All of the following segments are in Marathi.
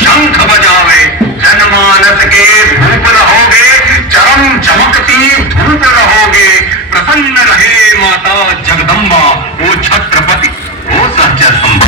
शंख बजावे, जनमानस के धूप रहोगे, चरम चमकती धूप रहोगे, प्रसन्न रहे माता जगदम्बा, वो छत्रपति, वो सहजस्तंभ।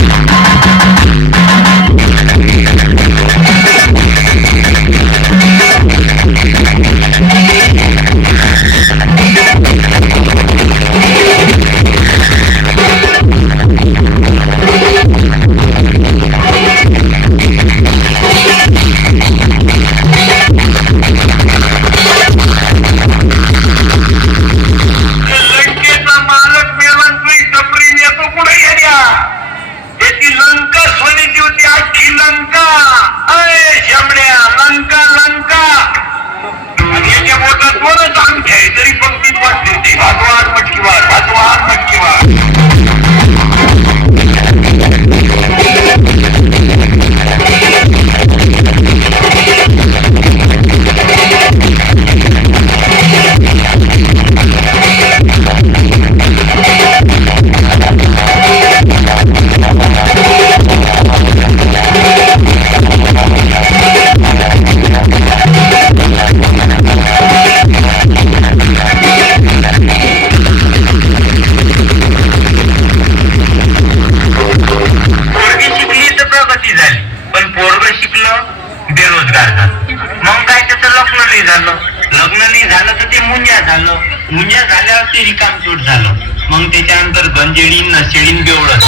बेरोजगार झालं. मग काय त्याचं लग्न नाही झालं तर ते मुंजा झाल्यावर ते रिकामचोट झालं. मग त्याच्यानंतर गंजेडीन नशेडीन बेवडं